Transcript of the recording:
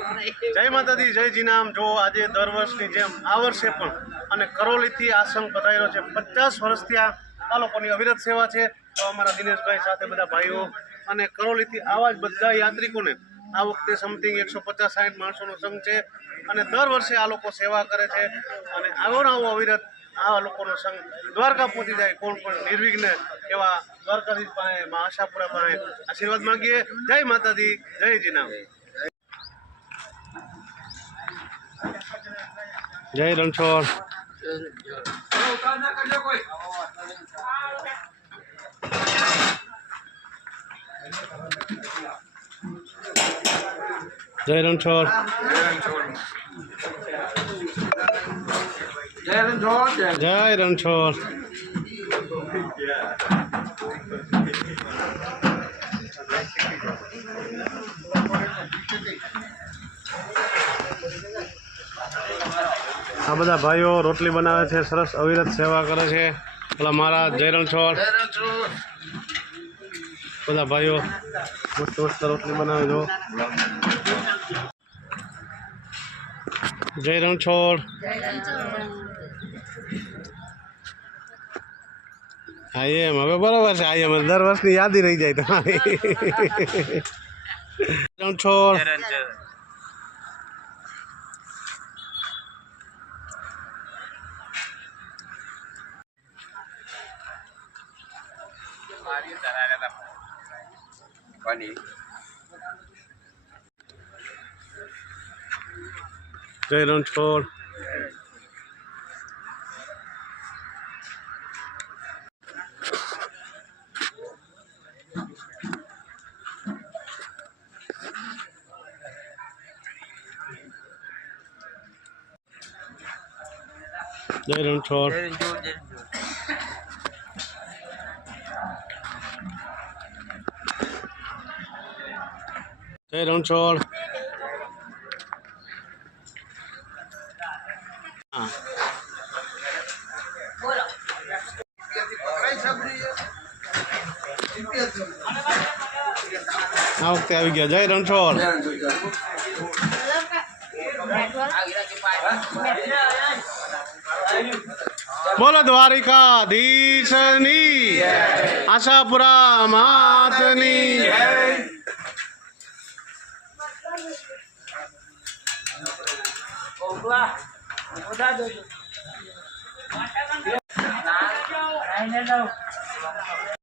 જય માતાજી, જય જીનામ। જો આજે દર વર્ષની જેમ આ વર્ષે પણ અને કરોલીથી આ સંઘ પધાર્યો છે। 50 વર્ષથી આ લોકોની અવિરત સેવા છે। તો અમારા દિનેશભાઈ સાથે બધા ભાઈઓ અને કરોલીથી આવા જ બધા યાત્રિકોને આ વખતે સમથિંગ 150-60 માણસોનો સંઘ છે અને દર વર્ષે આ લોકો સેવા કરે છે અને આવો અવિરત આ લોકોનો સંઘ દ્વારકા પહોંચી જાય કોણ પણ નિર્વિઘ્ન એવા દ્વારકાધીશ પાસે મા આશાપુરા પાસે આશીર્વાદ માંગીએ। જય માતાજી, જય જીનામ। જય રણછોડ। જય રણછોડ। જય રણછોડ। આ બધા ભાઈઓ રોટલી બનાવે છે, સરસ અવિરત સેવા કરે છે। પેલા મારા જય રણછોડ બધા ભાઈઓ મસ્ત મસ્ત રોટલી બનાવે છો। જય રણછોડ। હા એમ હવે બરોબર છે। આ એમ દર વર્ષની યાદી રહી જાય તમારી। રણછોડ। જય રણછોડ। જય રણછોડ। જય રણછોડ। આ વખતે આવી ગયા। જય રણછોડ। બોલો દ્વારિકાધીશની, આશાપુરા માતની।